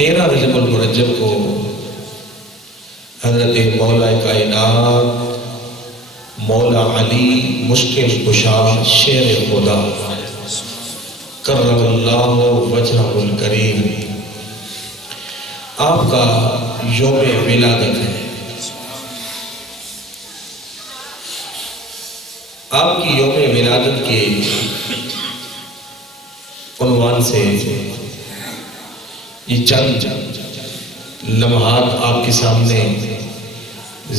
13 رجب المرجب کو حضرت مولا کائنات مولا علی مشکل کشا شیر خدا کرم اللہ وجہ الکریم آپ کا یوم ولادت ہے۔ آپ کی یوم ولادت کے عنوان سے یہ چند لمحات آپ کے سامنے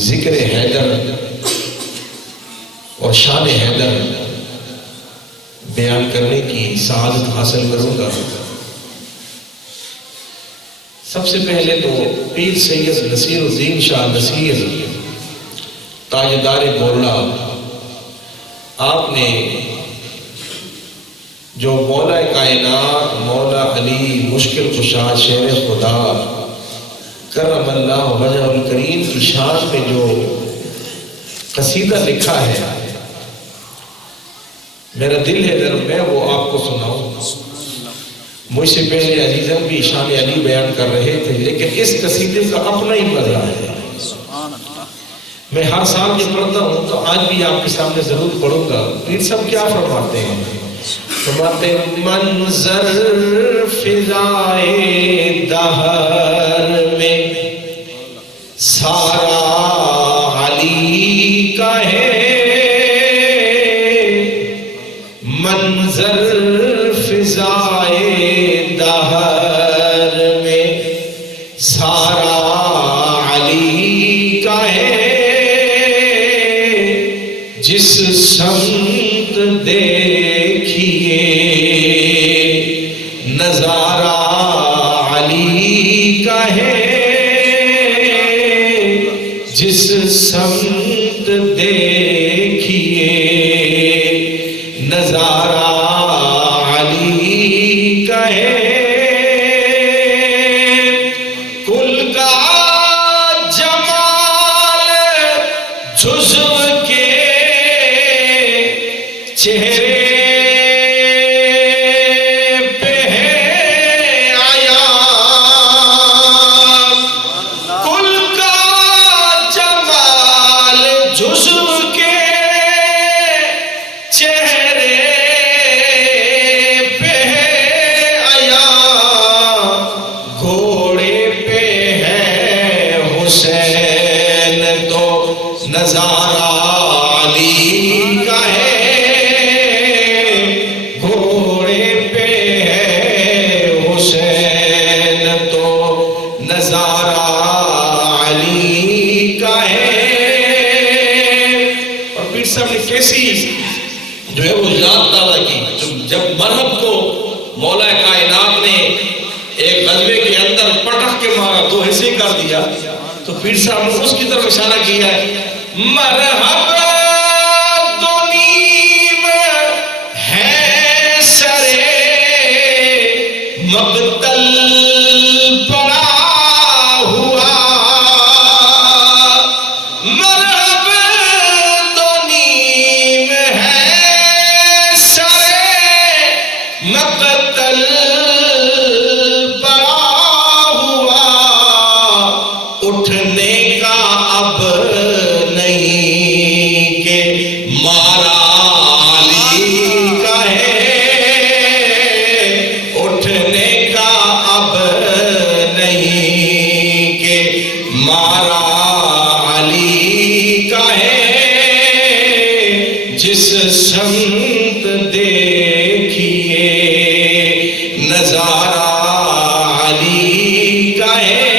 ذکر حیدر اور شان حیدر بیان کرنے کی سعادت حاصل کروں گا۔ سب سے پہلے تو پیر سید نصیر الدین شاہ نصیر تاجدار بورلا، آپ نے جو مولا کائنات مولا علی مشکل کشا شیر خدا کرم اللہ وجہ الکریم کی شان میں جو قصیدہ لکھا ہے، میرا دل ہے در میں وہ آپ کو سناؤں۔ مجھ سے پہلے عزیزم بھی شان علی بیان کر رہے تھے، لیکن اس قصیدے کا اپنا ہی مزہ ہے۔ میں ہر سال جب پڑھتا ہوں تو آج بھی آپ کے سامنے ضرور پڑھوں گا۔ پیر صاحب کیا فرماتے ہیں؟ فرماتے ہیں منظر فضائے دہر میں سارا علی کا ہے، منظر فضائے دہر میں سارا علی کا ہے، جس سمت دیکھیے نظارہ علی کا ہے، جس سمت دیکھیے نظارہ علی کا ہے۔ کل کا جمال جزو کے چہرے پہ ہے آیا، کل کا جمال جزو کے چہرے پہ ہے آیا، گھوڑے پہ ہے حسین تو نظارہ علی کا ہے، گھوڑے پہ ہے حسین تو نظارہ علی کا ہے۔ اور پیر صاحب نے کیسی جو ہے وہ یاد تازہ کی، جب مرہب کو مولا کائنات نے ایک غزوے کے اندر پٹک کے مارا، دو حصے کر دیا، تو پیر صاحب نے اس کی طرف اشارہ کیا ہے، مرحبا دو نیم ہے سرے مقتل پڑا ہوا، مرحبا دو نیم ہے سرے مقتل پڑا ہوا، اٹھنے کا اب نہیں کہ مارا علی کا ہے، اٹھنے کا اب نہیں کہ مارا علی کا ہے، جس سمت دیکھیے نظارہ علی کا ہے۔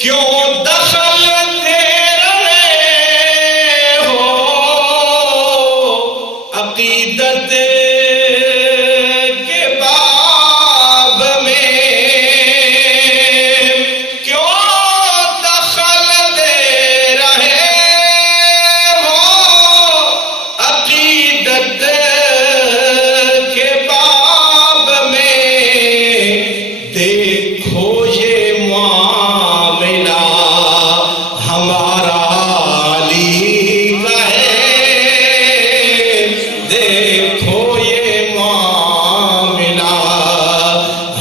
کیوں دخل دے رہے ہو عقیدت کے باب میں، کیوں دخل دے رہے ہو عقیدت کے باب میں، دیکھو یہ معاملہ ہمارا علی کا ہے، دیکھو یہ معاملہ